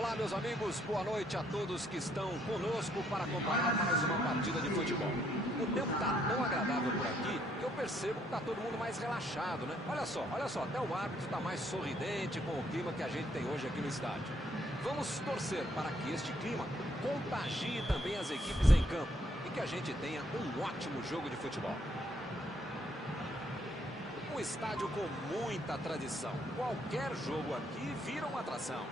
Olá, meus amigos, boa noite a todos que estão conosco para acompanhar mais uma partida de futebol. O tempo está tão agradável por aqui que eu percebo que está todo mundo mais relaxado, né? Olha só, até o árbitro está mais sorridente com o clima que a gente tem hoje aqui no estádio. Vamos torcer para que este clima contagie também as equipes em campo e que a gente tenha um ótimo jogo de futebol. Um estádio com muita tradição. Qualquer jogo aqui vira uma atração.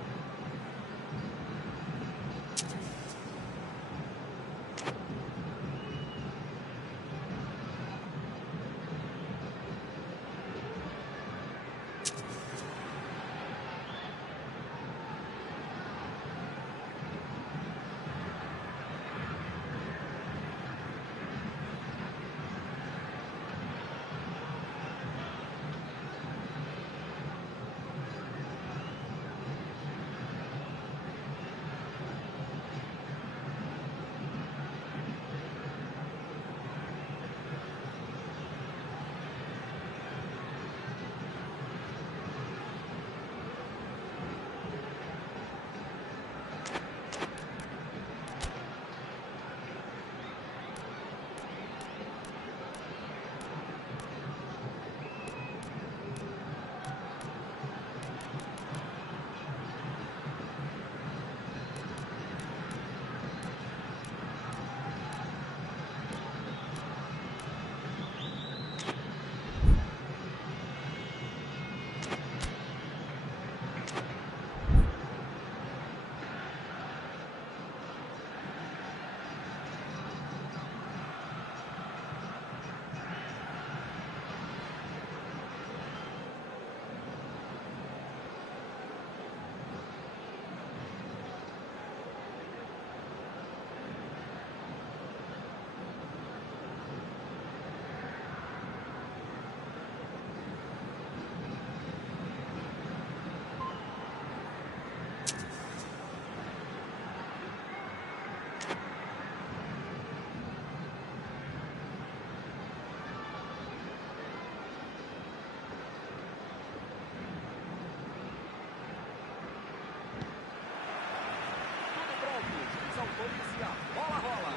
E a bola rola.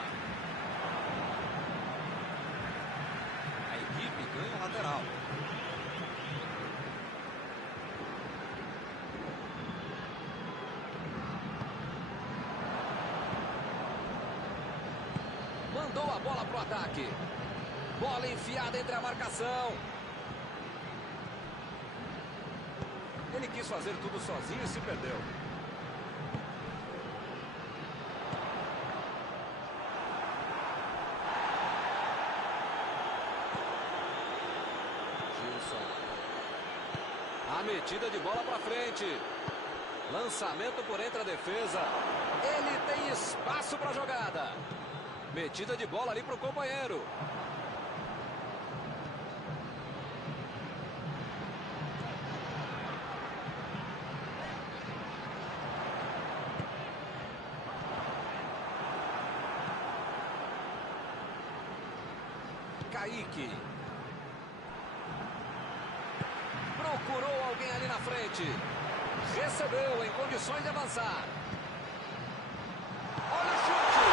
A equipe ganha o lateral. Mandou a bola pro ataque. Bola enfiada entre a marcação. Ele quis fazer tudo sozinho e se perdeu. A metida de bola para frente. Lançamento por entre a defesa. Ele tem espaço para a jogada. Metida de bola ali para o companheiro. Kaique. Procurou alguém ali na frente. Recebeu em condições de avançar. Olha o chute.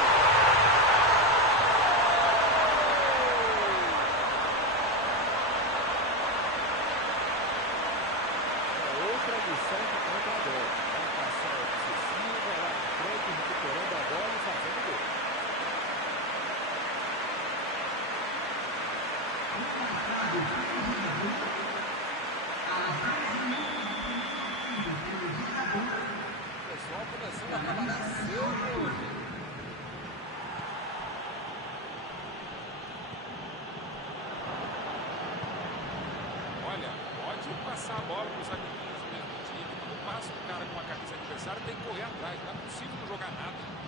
Outra lição de treinador. Marcação excessiva, lá na frente, recuperando a bola e fazendo gol. O pessoal começando a trabalhar cedo hoje. Olha, pode passar a bola para os amiguinhos do mesmo time. Quando passa o cara com a camisa adversária, tem que correr atrás. Não é possível não jogar nada.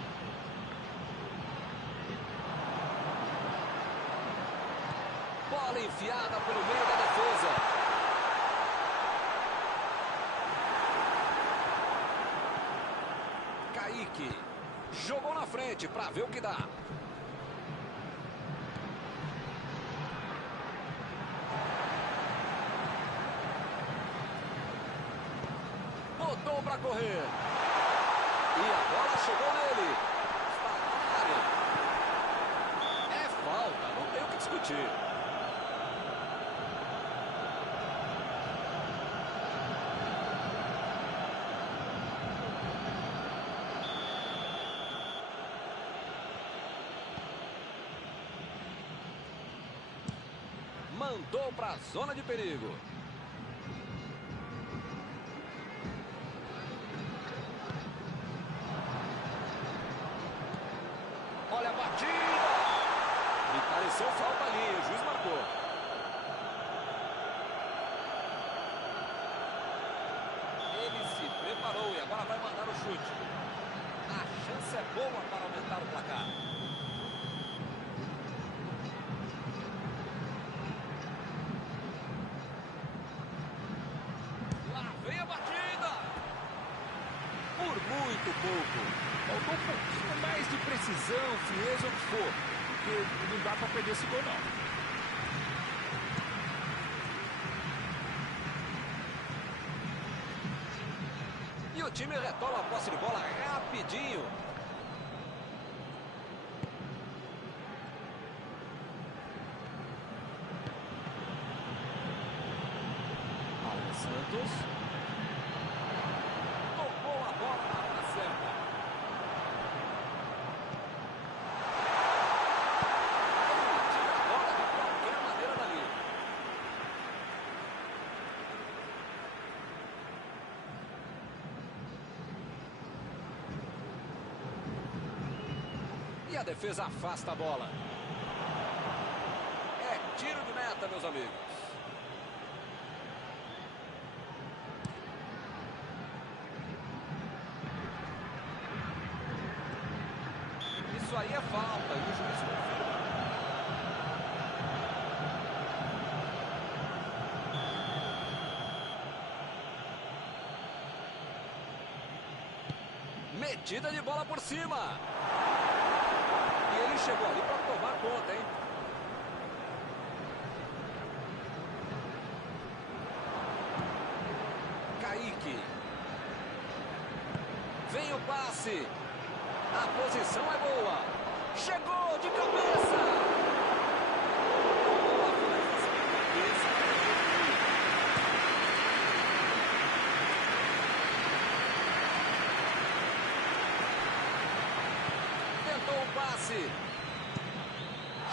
Bola enfiada pelo meio da defesa. Kaique jogou na frente para ver o que dá. Botou para correr. chegou nele. Está na área. É falta, não tem o que discutir. Mandou para a zona de perigo. Olha a batida. E pareceu falta ali, o juiz marcou. Ele se preparou e agora vai mandar o chute. A chance é boa para aumentar o placar. Lá vem a batida. Por muito pouco. Faltou um pouquinho mais de precisão, frieza, o que for. Porque não dá para perder esse gol, não. E o time retoma a posse de bola rapidinho. Alan Santos. Tocou a bola na hora certa. Ele tira a bola de qualquer maneira dali. E a defesa afasta a bola. É tiro de meta, meus amigos. Isso aí é falta e o juiz confirma. Metida de bola por cima. E ele chegou ali para tomar conta, hein? Kaique. Vem o passe. A posição é boa. Chegou de cabeça. Boa finalização de cabeça. Tentou o passe.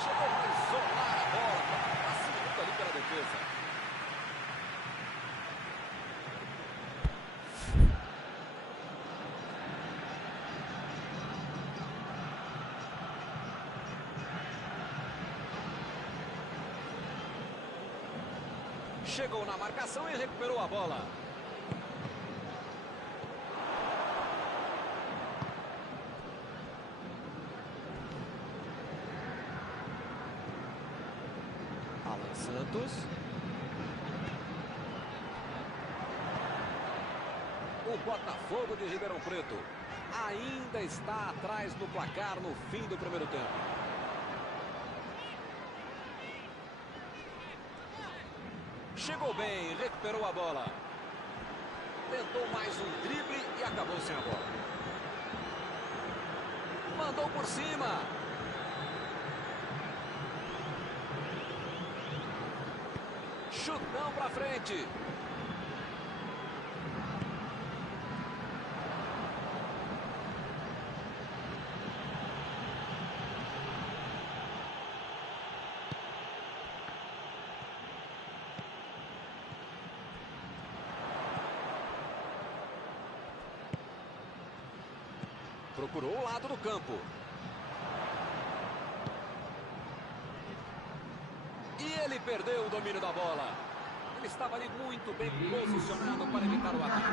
Chegou para isolar a bola. Passe muito ali pela defesa. Chegou na marcação e recuperou a bola. Alan Santos. O Botafogo de Ribeirão Preto ainda está atrás no placar no fim do primeiro tempo. Chegou bem, recuperou a bola. Tentou mais um drible e acabou sem a bola. Mandou por cima. Chutão pra frente. Procurou o lado do campo. E ele perdeu o domínio da bola. Ele estava ali muito bem posicionado para evitar o ataque.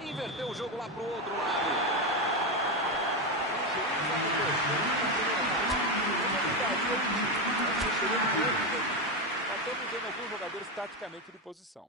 Inverteu o jogo lá para o outro lado. Estamos vendo alguns jogadores taticamente de posição.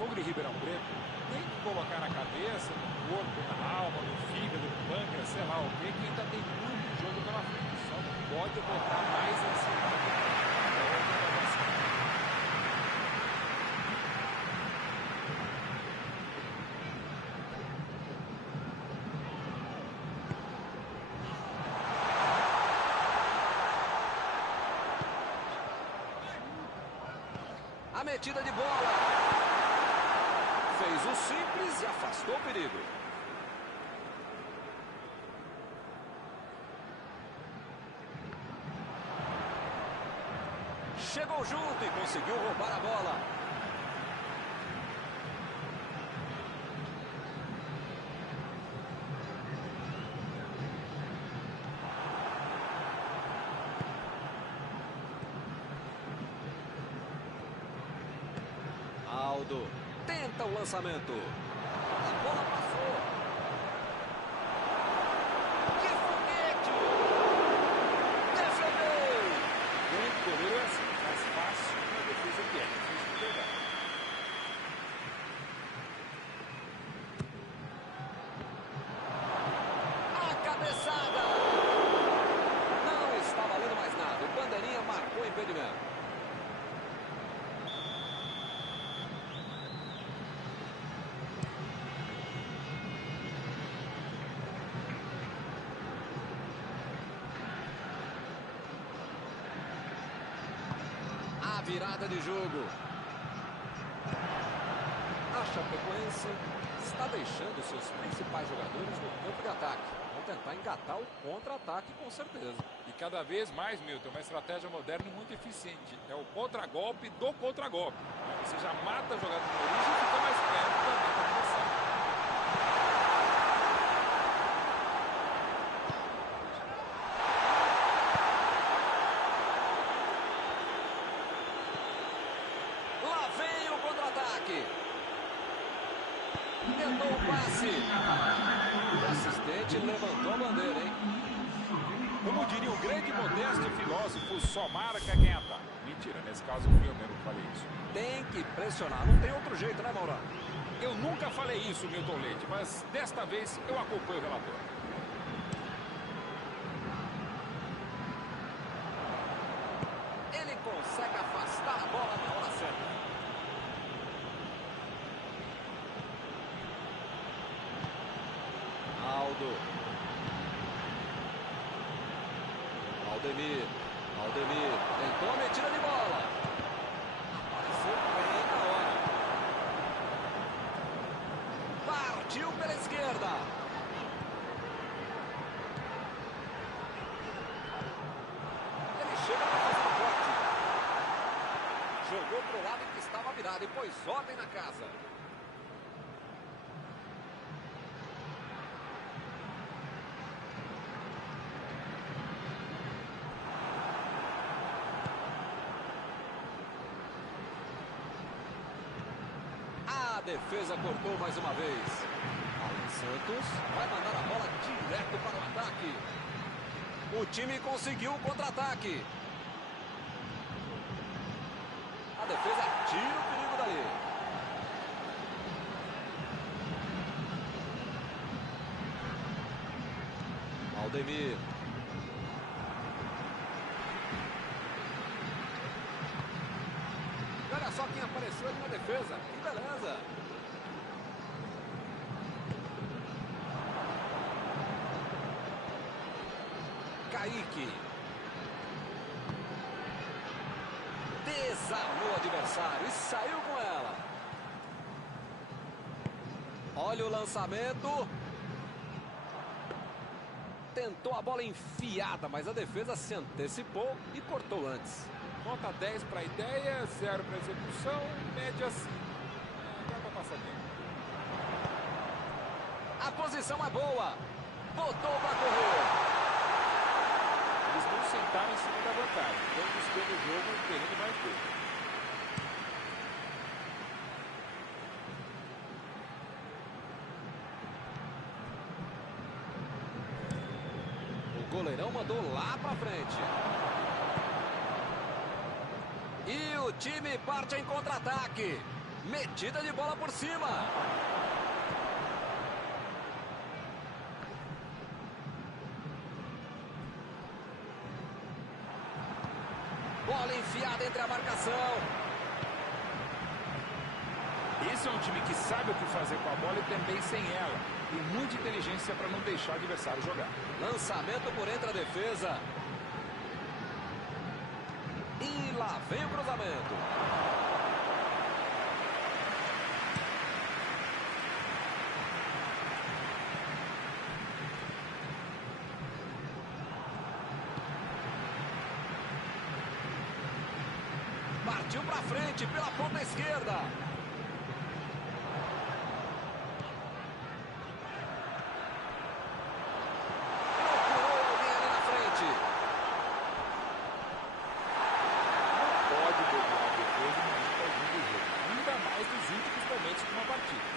Botafogo de Ribeirão Preto tem que colocar na cabeça, no corpo, na alma, no fígado, no pâncreas, sei lá o quê, que ainda tem muito jogo pela frente. Só não pode botar mais ansiedade. A metida de bola. Fez o simples e afastou o perigo. Chegou junto e conseguiu roubar a bola. Aldo tenta o lançamento. A bola passou. Que foguete! Defendeu! Grande goleiro é assim, mais fácil na defesa que é difícil de pegar. A cabeçada! Não está valendo mais nada. O bandeirinha marcou o impedimento. Virada de jogo. A Chapecoense está deixando seus principais jogadores no campo de ataque. Vão tentar engatar o contra-ataque com certeza. E cada vez mais, Milton, uma estratégia moderna e muito eficiente. É o contra-golpe do contra-golpe. Você já mata a jogada de origem e fica mais perto da meta adversária. Tentou o passe. O assistente levantou a bandeira, hein? Como diria o grande Modesto filósofo, só marca quem ataca. Mentira, nesse caso fui eu mesmo que falei isso. Tem que pressionar, não tem outro jeito, né, Maurão? Eu nunca falei isso, Milton Leite, mas desta vez eu acompanho o relator. Ele consegue afastar a bola na hora certa. Aldo. Aldemir. Aldemir. Tentou a metida de bola. Apareceu bem na hora. Partiu pela esquerda. Ele chega para fazer o corte. Jogou para o lado em que estava virado e pôs ordem na casa. A defesa cortou mais uma vez. Alan Santos vai mandar a bola direto para o ataque. O time conseguiu o contra-ataque. A defesa tira o perigo dali. Aldemir. Olha só quem apareceu ali na defesa. Que beleza. Kaique. Desarmou o adversário e saiu com ela. Olha o lançamento. Tentou a bola enfiada, mas a defesa se antecipou e cortou antes. Nota 10 para a ideia, 0 para a execução, média 5. Dá para passar bem. A posição é boa. Botou para correr. Eles não sentaram em cima da vantagem. Estão buscando o jogo, querendo mais gol. O goleirão mandou lá para frente. E o time parte em contra-ataque. Metida de bola por cima. Bola enfiada entre a marcação. Esse é um time que sabe o que fazer com a bola e também sem ela. Tem muita inteligência para não deixar o adversário jogar. Lançamento por entre a defesa. E lá vem o cruzamento. Partiu para frente pela ponta esquerda. Procurou alguém ali na frente. Pode dominar a defesa no momento do jogo. Ainda mais nos últimos momentos de uma partida.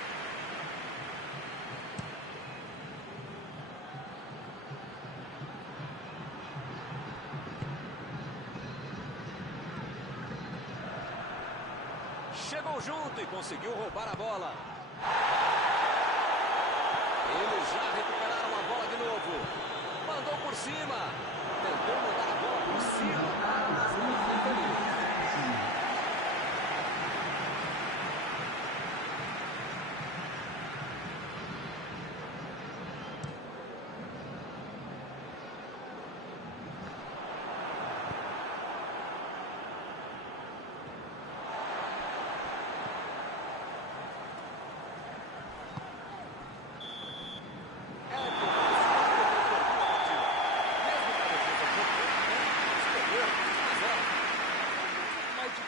Chegou junto e conseguiu roubar a bola. Eles já recuperaram a bola de novo. Mandou por cima. Tentou mandar a bola por cima. Mas não foi feliz.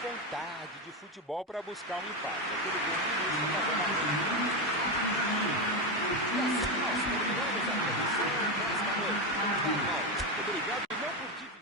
Vontade de futebol para buscar um empate. Aquele gol no início E assim nós terminamos a edição desta noite. Obrigado não por dividir.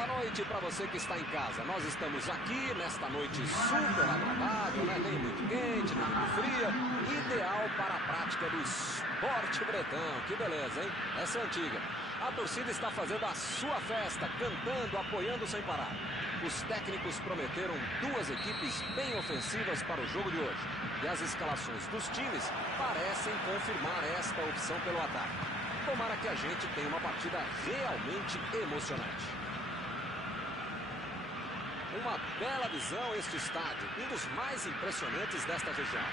Boa noite para você que está em casa. Nós estamos aqui nesta noite super agradável, né? Nem muito quente, nem muito fria. Ideal para a prática do esporte bretão. Que beleza, hein? Essa é antiga. A torcida está fazendo a sua festa, cantando, apoiando sem parar. Os técnicos prometeram duas equipes bem ofensivas para o jogo de hoje. E as escalações dos times parecem confirmar esta opção pelo ataque. Tomara que a gente tenha uma partida realmente emocionante. Uma bela visão este estádio, um dos mais impressionantes desta região.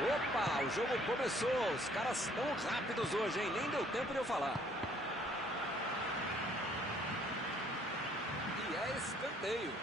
Opa, o jogo começou, os caras estão rápidos hoje, hein? Nem deu tempo de eu falar. E é escanteio.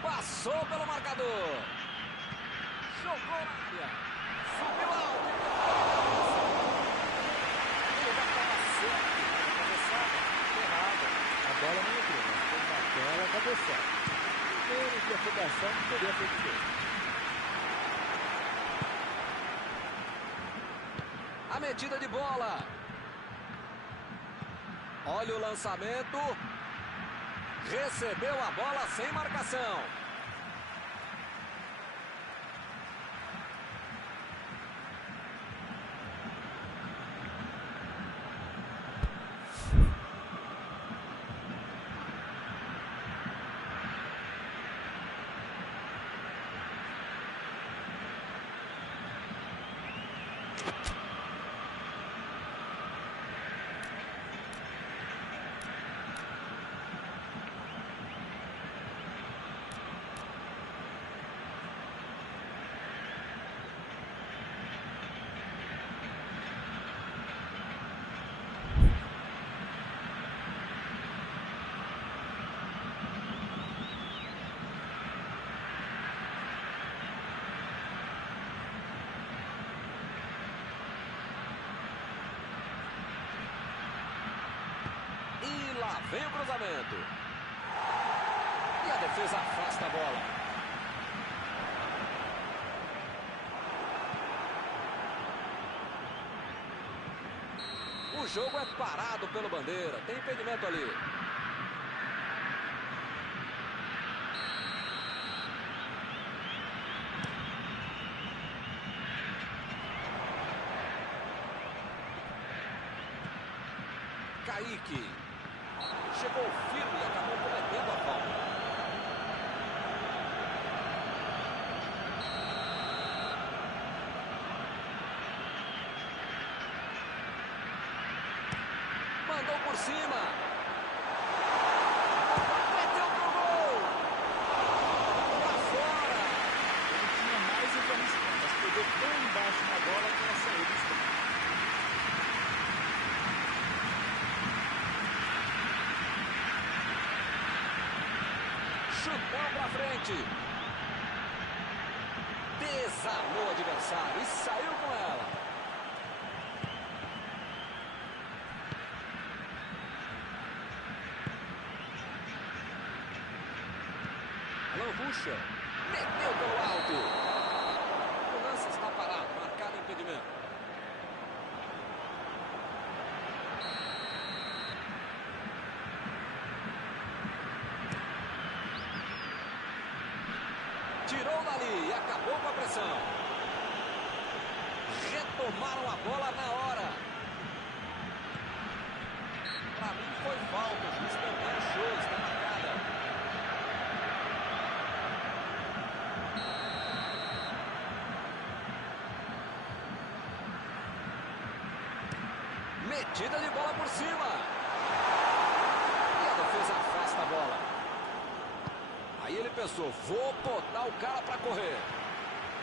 Passou pelo marcador. Jogou na área. Subiu alto. Ele vai para certo. Cabeçada. Errada. A bola não entrou, mas foi na tela, cabeçada. Menos de afogação, não teria feito isso. A metida de bola. Olha o lançamento. Recebeu a bola sem marcação. Lá vem o cruzamento. E a defesa afasta a bola. jogo é parado pelo Bandeira. Tem impedimento ali. Kaique. Chegou firme e acabou cometendo a falta. Mandou por cima. Meteu pro gol. Pra fora. Ele tinha mais informação, mas pegou tão embaixo na bola que ela saiu do escanteio. Chutão pra frente. Desarmou o adversário e saiu com ela. Alan Ruschel meteu pelo alto. O lance está parado, marcado impedimento. Tirou dali e acabou com a pressão. Retomaram a bola na hora. Para mim foi falta, o juiz também achou, está marcada. Metida de bola por cima. E a defesa afasta a bola. Aí ele pensou, vou botar o cara para correr.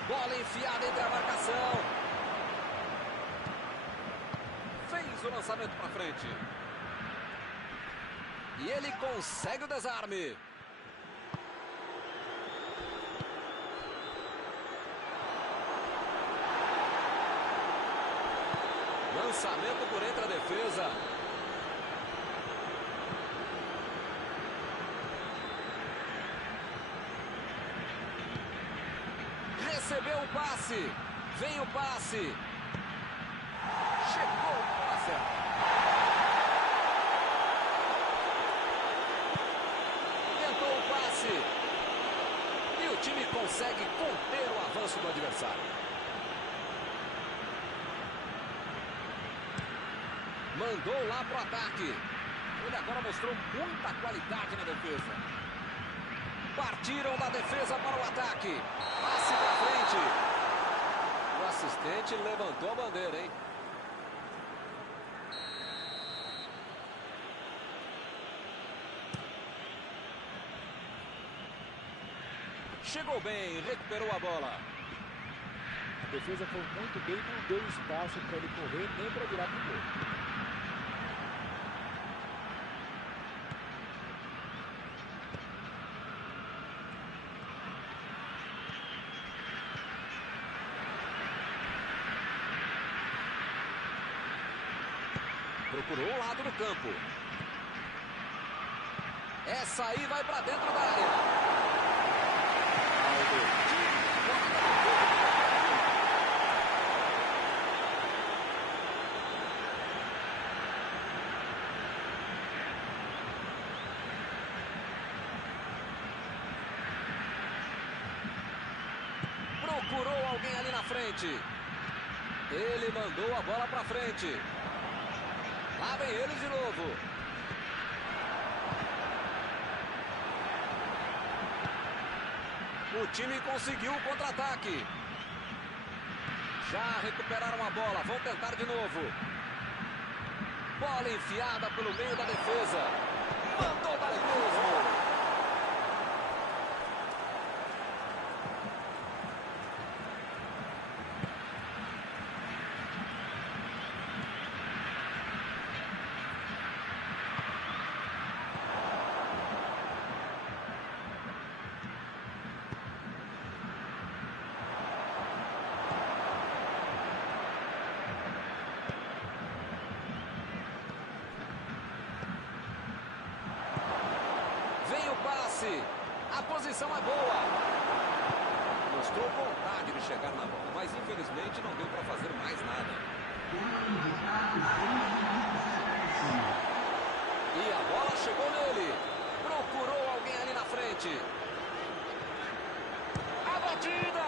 Bola enfiada entre a marcação. Fez o lançamento para frente. E ele consegue o desarme. Lançamento por entre a defesa. Recebeu o passe. Vem o passe. Chegou na certa. Tentou o passe. E o time consegue conter o avanço do adversário. Mandou lá pro ataque. Ele agora mostrou muita qualidade na defesa. Partiram da defesa para o ataque. Passe para frente. O assistente levantou a bandeira, hein? Chegou bem, recuperou a bola. A defesa foi muito bem, não deu espaço para ele correr nem para virar pro gol. Procurou o lado do campo. Essa aí vai para dentro da área. Procurou alguém ali na frente. Ele mandou a bola para frente. Lá vem ele de novo. O time conseguiu o contra-ataque. Já recuperaram a bola. Vão tentar de novo. Bola enfiada pelo meio da defesa. Mandou dali mesmo. Vem o passe. A posição é boa. Mostrou vontade de chegar na bola, mas infelizmente não deu para fazer mais nada. E a bola chegou nele. Procurou alguém ali na frente. A batida!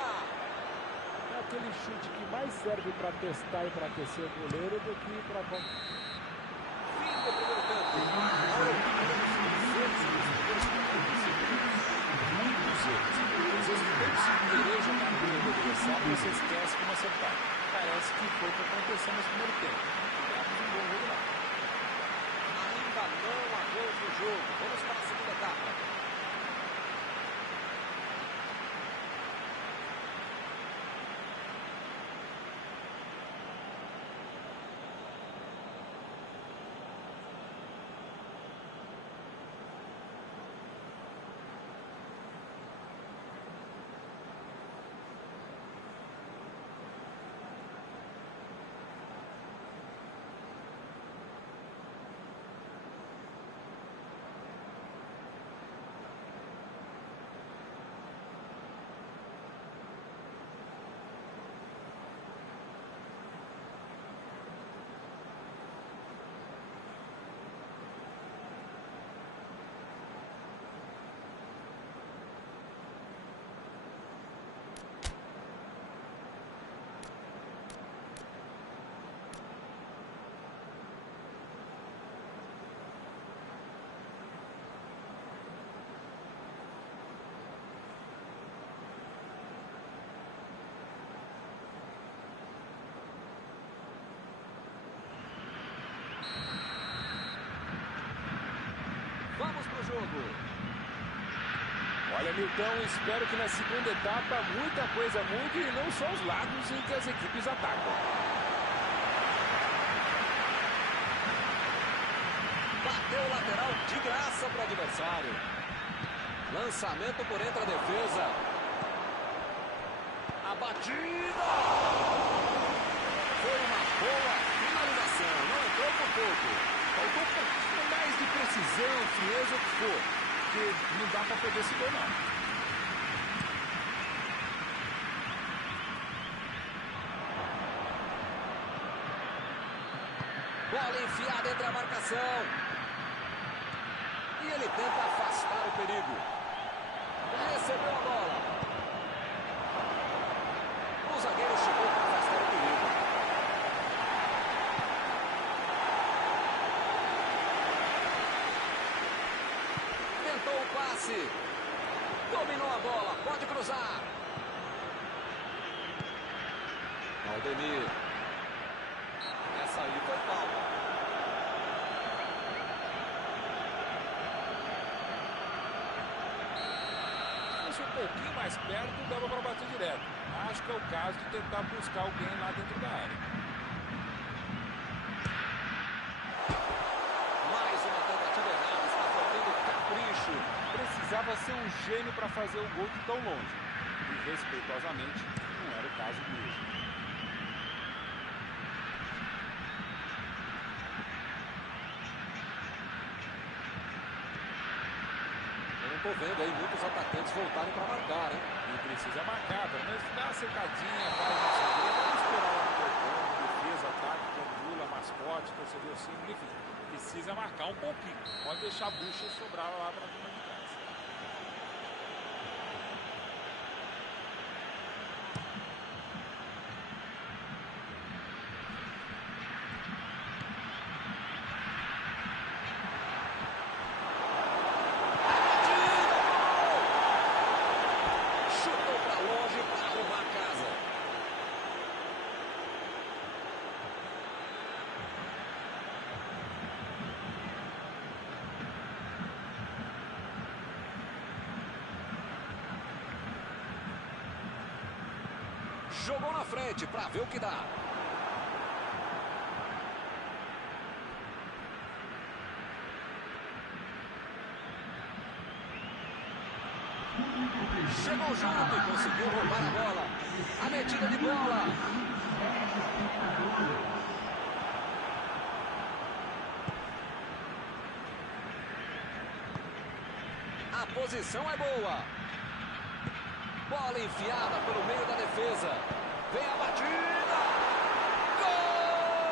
É aquele chute que mais serve para testar e para aquecer o goleiro do que para... Fim do primeiro tempo. Muitos erros. Às vezes, tanto se querer jogar no meio do adversário, você esquece como acertar. Parece que foi o que aconteceu nesse primeiro tempo. Tivemos um bom jogo lá. Ainda não há gols no jogo. Vamos para a segunda etapa. Vamos pro jogo. Olha, Milton, espero que na segunda etapa muita coisa mude e não só os lados em que as equipes atacam. Bateu o lateral de graça para o adversário. Lançamento por entre a defesa. A batida! Foi uma boa finalização. Não entrou por pouco. Faltou um pouquinho mais de precisão, frieza, o que for. Porque não dá para perder esse gol, não. Bola enfiada entre a marcação. E ele tenta afastar o perigo. Recebeu a bola. O zagueiro chegou para afastar o perigo. Tentou o passe. Dominou a bola. Pode cruzar. Aldemir. Essa aí foi falta. Se fosse um pouquinho mais perto, dava para bater direto. Acho que é o caso de tentar buscar alguém lá dentro da área. Mais uma tentativa errada. Está faltando capricho. Precisava ser um gênio para fazer o gol de tão longe. E respeitosamente, não era o caso mesmo. Estou vendo aí muitos atacantes voltarem para marcar, hein? E precisa marcar, pelo menos dar uma secadinha, vai no segundo, vamos esperar lá no portão, defesa, ataque, gandula, mascote, torcedor símbolo, enfim. Precisa marcar um pouquinho. Pode deixar a bucha sobrar lá para a turma de trás. Jogou na frente para ver o que dá. Chegou junto e conseguiu roubar a bola. A metida de bola. A posição é boa. Bola enfiada pelo meio da defesa. Vem a batida. Gol!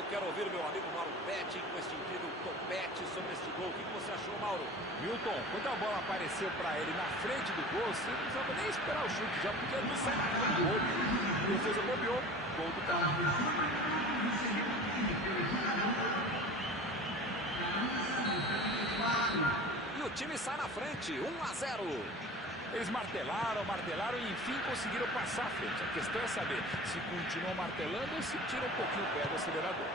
Eu quero ouvir o meu amigo Mauro Betti com este incrível topete sobre este gol. O que você achou, Mauro? Milton, quando a bola apareceu para ele na frente do gol, você não precisava nem esperar o chute, já porque ele não sai marcando o gol. A defesa bobeou, gol do cara. E o time sai na frente, 1-0. Eles martelaram e enfim conseguiram passar à frente. A questão é saber se continuam martelando ou se tiram um pouquinho o pé do acelerador.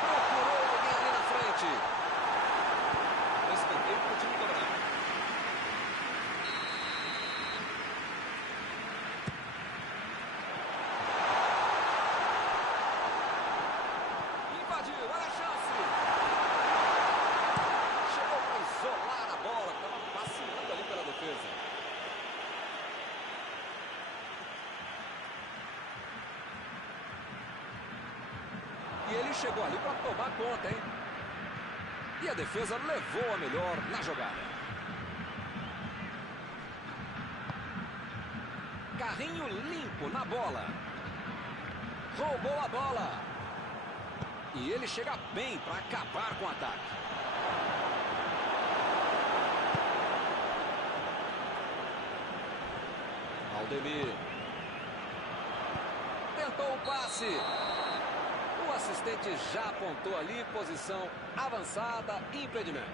Procurou alguém ali na frente. Escanteio para o time cobrar. Invadiu, olha a chance. Chegou para isolar a bola, estava passeando ali pela defesa. E ele chegou ali para tomar conta, hein? E a defesa levou a melhor na jogada. Carrinho limpo na bola. Roubou a bola. E ele chega bem para acabar com o ataque. Aldemir. Tentou o passe. O assistente já apontou ali, posição avançada, impedimento.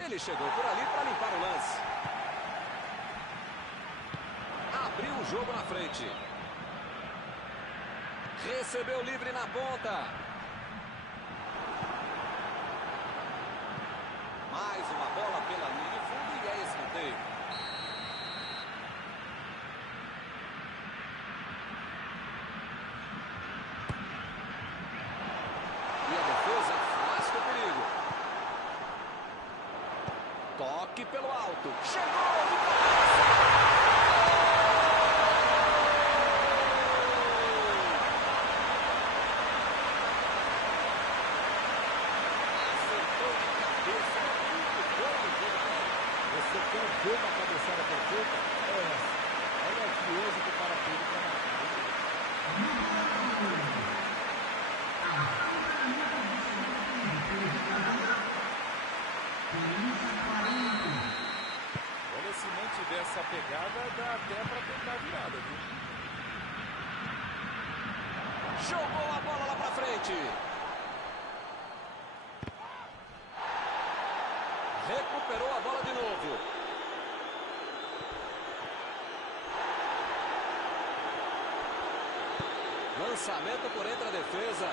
Ele chegou por ali para limpar o lance. Abriu o jogo na frente. Recebeu livre na ponta. Mais uma bola pela linha de fundo e é escanteio. E a defesa afasta o perigo. Toque pelo alto. Chegou de cabeça. Acertou de cabeça. Você quer ver uma cabeçada perfeita? É essa. Olha a frieza que o cara teve para marcar. Olha, se não tiver essa pegada, dá até para tentar a virada, viu? Jogou a bola lá pra frente. Recuperou a bola de novo. Lançamento por entre a defesa.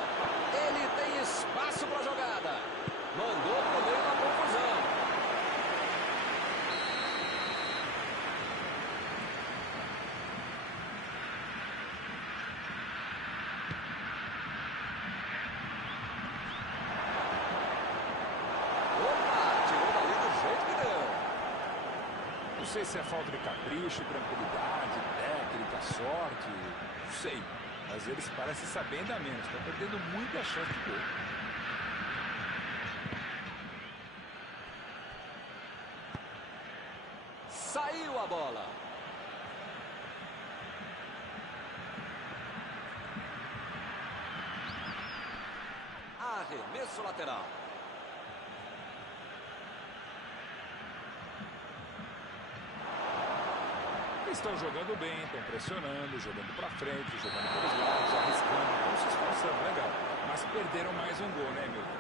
Ele tem espaço para a jogada. Mandou pro meio da confusão. Não sei se é falta de capricho, tranquilidade, técnica, sorte, não sei. Mas eles parecem saber ainda menos. Estão perdendo muita chance de gol. Saiu a bola. Arremesso lateral. Estão jogando bem, estão pressionando, jogando para frente, jogando pelos lados, arriscando, estão se esforçando, legal. Mas perderam mais um gol, né, Milton?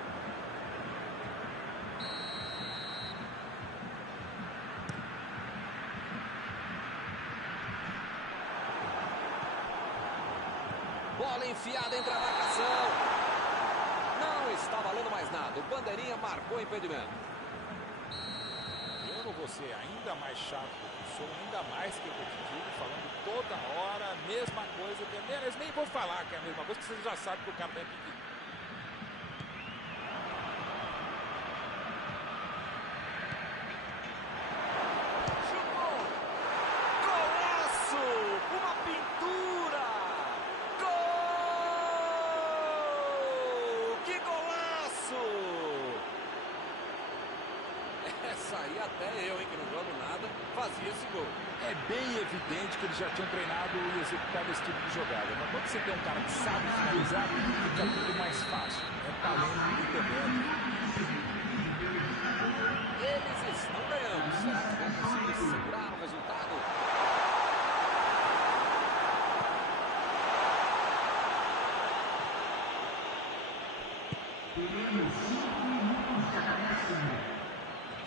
Bola enfiada entre a marcação. Não está valendo mais nada. O bandeirinha marcou impedimento. Eu não vou ser ainda mais chato do que sou, ainda mais que repetitivo, falando toda hora a mesma coisa. Eu nem vou falar que é a mesma coisa, porque você já sabe que o cara vai pedir. Chutou! Golaço! Uma pintura! Gol! Que golaço! Essa aí até eu, hein, que não jogo nada, fazia esse gol. É bem evidente que eles já tinham treinado e executado esse tipo de jogada. Mas quando você tem um cara que sabe finalizar, fica tudo mais fácil. É talento e demérito. Eles estão ganhando. Será que vão conseguir segurar o resultado?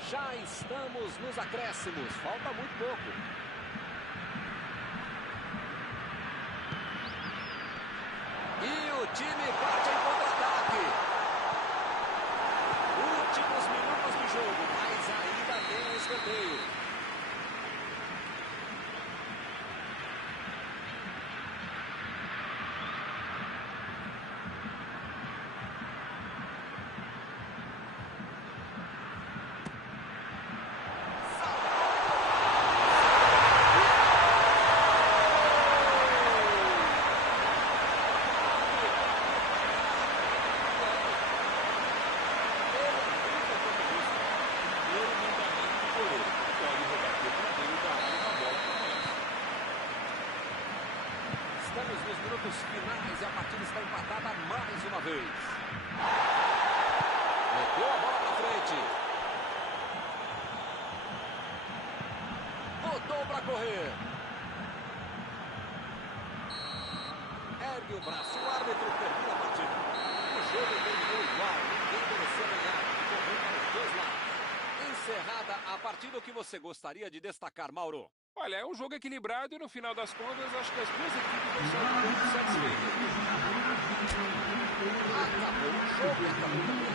Já estamos nos acréscimos. Falta muito pouco. E o time parte em contra-ataque. Últimos minutos de jogo, mas ainda tem um escanteio. Estamos nos minutos finais e a partida está empatada mais uma vez. Meteu a bola para frente. Botou para correr. Ergue o braço, o árbitro termina a partida. O jogo terminou igual, ninguém mereceu ganhar. Correu para os dois lados. Encerrada a partida, o que você gostaria de destacar, Mauro? Olha, é um jogo equilibrado e no final das contas acho que as duas equipes vão sair muito satisfeitas. Acabou o jogo e acabou também a